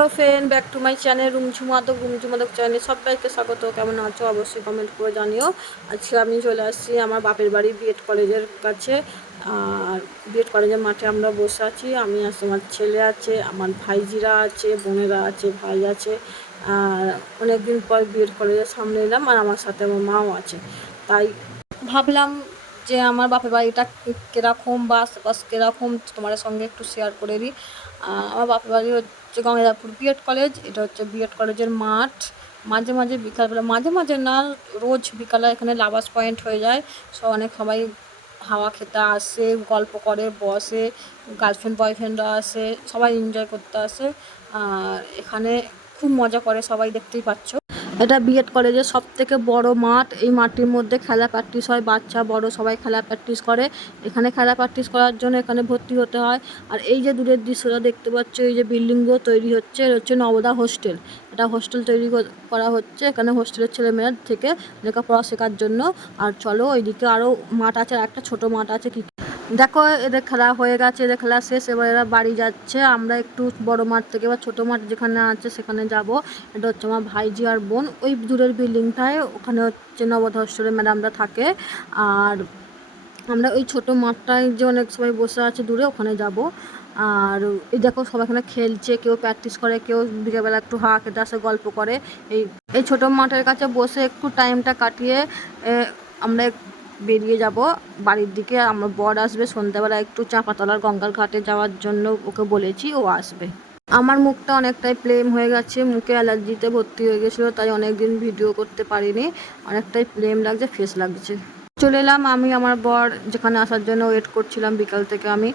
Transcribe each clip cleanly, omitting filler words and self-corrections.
Hello friend, back to my channel রুমঝুমাদক চ্যানেলে সবাইকে স্বাগত। কেমন আছো অবশ্যই কমেন্ট করে জানিও। আজকে আমি চলে আসছি আমার বাপের বাড়ি বিএড কলেজের কাছে। আর বিএড কলেজের মাঠে আমরা বসে আছি। আমি আছে, আমার ছেলে আছে, আমার ভাইজিরা আছে, বোনেরা আছে, ভাই আছে। আর অনেকদিন পর বিএড কলেজের সামনে এলাম, আর আমার সাথে আমার মাও আছে। তাই ভাবলাম যে আমার বাপের বাড়িটা কীরকম বা আশেপাশ কীরকম তোমাদের সঙ্গে একটু শেয়ার করে দিই। আমার বাপের বাড়ি হচ্ছে গঙ্গারামপুর বিএড কলেজ। এটা হচ্ছে বিএড কলেজের মাঠ। মাঝে মাঝে বিকালবেলা, মাঝে মাঝে না, রোজ বিকালে এখানে লাভার্স পয়েন্ট হয়ে যায়। সবাই হাওয়া খেতে আসে, গল্প করে, বসে, গার্লফ্রেন্ড বয়ফ্রেন্ডরা আসে, সবাই এনজয় করতে আসে। আর এখানে খুব মজা করে, সবাই দেখতেই পাচ্ছ। এটা বিএড কলেজের সবথেকে বড় মাঠ। এই মাঠের মধ্যে খেলা প্র্যাকটিস হয়, বাচ্চা বড় সবাই খেলা প্র্যাকটিস করে। এখানে খেলা প্র্যাকটিস করার জন্য এখানে ভর্তি হতে হয়। আর এই যে দূরের দৃশ্যটা দেখতে পাচ্ছ, এই যে বিল্ডিংগুলো তৈরি হচ্ছে, এটা হচ্ছে নবোদা হোস্টেল। এটা হোস্টেল তৈরি করা হচ্ছে। এখানে হোস্টেলের ছেলেমেয়েরা থেকে লেখাপড়া শেখার জন্য। আর চলো ওইদিকে আরও মাঠ আছে, আর একটা ছোটো মাঠ আছে। দেখো এদের খেলা হয়ে গেছে, এদের খেলা শেষ, এবার এরা বাড়ি যাচ্ছে। আমরা একটু বড় মাঠ থেকে বা ছোটো মাঠ যেখানে আছে সেখানে যাব। এটা হচ্ছে আমার ভাইজি আর বোন। ওই দূরের বিল্ডিংটায় ওখানে হচ্ছে নবোদয় হোস্টেলের ম্যাডামরা থাকে। আর আমরা ওই ছোটো মাঠটায় যে অনেক সবাই বসে আছে দূরে, ওখানে যাব। আর এই দেখো সবাই এখানে খেলছে, কেউ প্র্যাকটিস করে, কেউ বিকেলবেলা একটু হাওয়া খেতে আসে, গল্প করে। এই ছোটো মাঠের কাছে বসে একটু টাইমটা কাটিয়ে আমরা বেরিয়ে যাব বাড়ির দিকে। আমার বর আসবে সন্ধ্যাবেলা একটু চাঁপাতলার গঙ্গার ঘাটে যাওয়ার জন্য, ওকে বলেছি, ও আসবে। আমার মুখটা অনেকটাই প্লেম হয়ে গেছে, মুখে অ্যালার্জিতে ভর্তি হয়ে গেছিলো, তাই অনেক দিন ভিডিও করতে পারিনি। অনেকটাই প্লেম লাগছে, ফেস লাগছে। চলে এলাম আমি, আমার বর যেখানে আসার জন্য ওয়েট করছিলাম বিকাল থেকে আমি,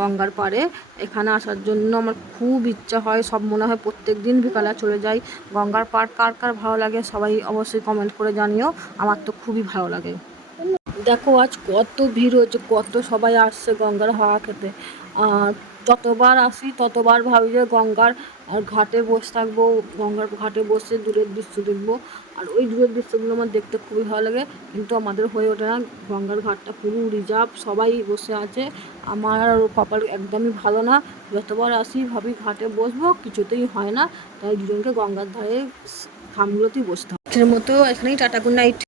গঙ্গার পাড়ে। এখানে আসার জন্য আমার খুব ইচ্ছা হয়, সব মনে হয় প্রত্যেক দিন বিকালে চলে যাই। গঙ্গার পাড় কার কার ভালো লাগে সবাই অবশ্যই কমেন্ট করে জানিও। আমার তো খুবই ভালো লাগে। দেখো আজ কত ভিড় হয়েছে, কত সবাই আসছে গঙ্গার হাওয়া খেতে। আর যতবার আসি ততবার ভাবি যে গঙ্গার আর ঘাটে বসে থাকবো, গঙ্গার ঘাটে বসে দূরের দৃশ্য দেখবো। আর ওই দূরের দৃশ্যগুলো আমার দেখতে খুবই ভালো লাগে, কিন্তু আমাদের হয়ে ওঠে না। গঙ্গার ঘাটটা পুরো রিজার্ভ, সবাই বসে আছে। আমার আর কপাল একদমই ভালো না। যতবার আসি ভাবি ঘাটে বসবো, কিছুতেই হয় না। তাই দুজনকে গঙ্গার ধারে থামগুলোতেই বসতে হয়। এর মতো এখানেই টাটা, গুড নাইট।